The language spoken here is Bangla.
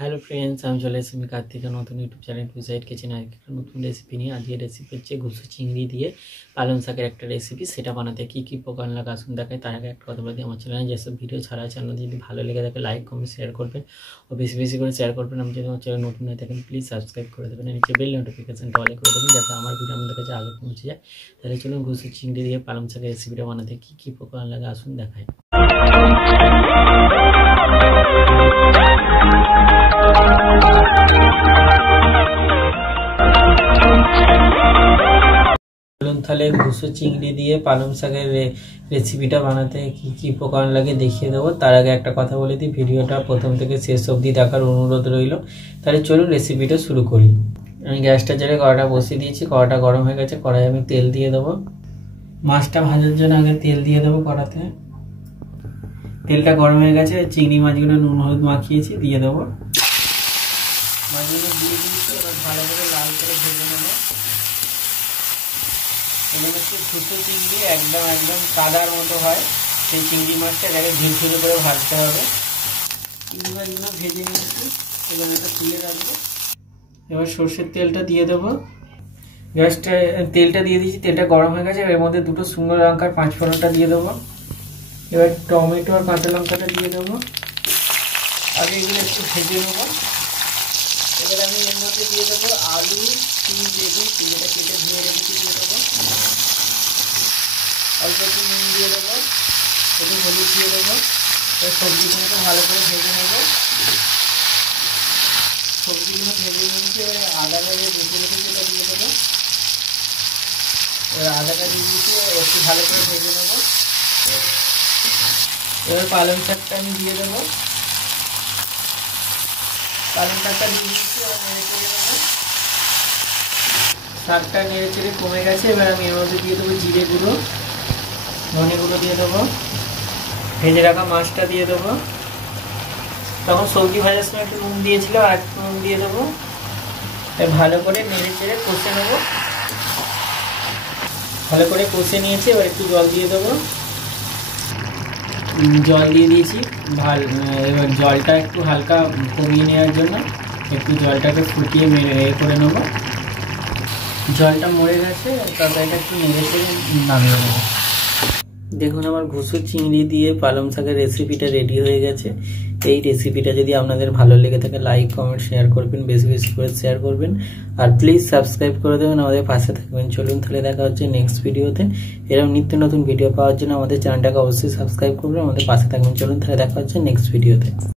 হ্যালো ফ্রেন্ডস, আমি চলে এসেছি কার্তিকের নতুন ইউটিউব চ্যানেল টুসাইড কিচেন। আজকে একটা নতুন রেসিপি নিয়ে আজকের রেসিপি হচ্ছে ঘুষু চিংড়ি দিয়ে পালং শাকের একটা রেসিপি। সেটা বানাতে কী কী উপকরণ লাগে আসুন দেখায়। তার আগে একটা কথা বলে দিই, আমার চ্যানেলে যেসব ভিডিও ছাড়া চ্যানেল যদি ভালো লেগে থাকে লাইক কমেন্ট শেয়ার করবেন ও বেশি বেশি করে শেয়ার করবেন। আমি যদি আমার চ্যানেল নতুন হয়ে থাকেন প্লিজ সাবস্ক্রাইব করে দেবেন, নিচে বেল নোটিফিকেশনটা অলে করে দেবেন যাতে আমার ভিডিও আমাদের কাছে আগে পৌঁছে যায়। তাহলে চলুন ঘুষু চিংড়ি দিয়ে পালং শাকের রেসিপিটা বানাতে কী কী উপকরণ লাগে আসুন দেখায়। তাহলে ঘুষু চিংড়ি দিয়ে পালং শাকের রেসিপিটা বানাতে কি কি উপকরণ লাগে দেখিয়ে দেবো। তার আগে একটা কথা বলে দিই, ভিডিওটা প্রথম থেকে শেষ অবধি দেখার অনুরোধ রইল। তাহলে চলুন রেসিপিটা শুরু করি। আমি গ্যাসটা জেলে কড়াটা বসিয়ে দিয়েছি, কড়াটা গরম হয়ে গেছে। কড়াই আমি তেল দিয়ে দেবো। মাছটা ভাজার জন্য আগে তেল দিয়ে দেবো কড়াতে। তেলটা গরম হয়ে গেছে, চিংড়ি মাছগুলো নুন হলুদ মাখিয়েছি দিয়ে দেবো। মাছগুলো দিয়ে দিয়েছি, এবার ভালো করে লাল করে ভেজে নেবো। এগুলো হচ্ছে ঘুষু চিংড়ি, একদম কাদার মতো হয় সেই চিংড়ি মাছটা, এটাকে ঝুরঝুরে করে ভাজতে হবে। চিংড়ি মাছগুলো ভেজে নিয়েছি, এবার এটা তুলে রাখবো। এবার সর্ষের তেলটা দিয়ে দেবো। গ্যাসটা তেলটা দিয়ে দিয়েছি, তেলটা গরম হয়ে গেছে। এর মধ্যে দুটো শুকনো লঙ্কার 5 ফোড়নটা দিয়ে দেবো। এবার টমেটো আর কাঁচা লঙ্কাটা দিয়ে দেবো। আগে এগুলো একটু ভেজে নেবো। এবার আমি এর মধ্যে দিয়ে দেবো আলু, চিনি যেটা কেটে ধুয়ে রেখেছি দিয়ে দেবো। অল্প একটু নুন দিয়ে দেবো, একটু হলুদ দিয়ে দেবো। এবার সবজিগুলোকে ভালো করে ভেজে নেবো। সবজিগুলো ভেজে নিয়েছি, এবার আদাটা যে বেঁচে রেখেছি সেটা দিয়ে দেবো। এবার আদাটা দিয়ে দিয়েছি, একটু ভালো করে ভেজে নেবো। এবার পালং শাকটা আমি দিয়ে দেবো। পালং শাকটা দিয়ে দিচ্ছি, এবার নেড়ে চেড়ে নেবো। শাকটা নেড়ে চেড়ে কমে গেছে, এবার আমি এর মধ্যে দিয়ে দেবো জিরে গুঁড়ো, ধনে গুঁড়ো দিয়ে দেবো, ভেজে রাখা মাছটা দিয়ে দেবো। তখন সবজি ভাজার সময় একটু নুন দিয়েছিল, আর একটু নুন দিয়ে দেবো। ভালো করে নেড়ে চেড়ে কষে নেবো। ভালো করে কষে নিয়েছি, এবার একটু জল দিয়ে দেবো। জল দিয়ে দিয়েছি। এবার জলটা একটু হালকা কমিয়ে নেওয়ার জন্য একটু জলটাকে ফুটিয়ে করে নেবো। জলটা মরে গেছে, তরকারিটা একটু নেড়ে চেড়ে নামিয়ে নেবো। দেখুন আমার ঘুষু চিংড়ি দিয়ে পালং শাকের রেসিপিটা রেডি হয়ে গেছে। এই রেসিপিটা যদি আপনাদের ভালো লেগে থাকে লাইক কমেন্ট শেয়ার করবেন, বেশি বেশি করে শেয়ার করবেন, আর প্লিজ সাবস্ক্রাইব করে দেবেন, আমাদের পাশে থাকবেন। চলুন তাহলে দেখা হচ্ছে নেক্সট ভিডিওতে। এরকম নিত্য নতুন ভিডিও পাওয়ার জন্য আমাদের চ্যানেলটাকে অবশ্যই সাবস্ক্রাইব করবেন, আমাদের পাশে থাকবেন। চলুন তাহলে দেখা হচ্ছে নেক্সট ভিডিওতে।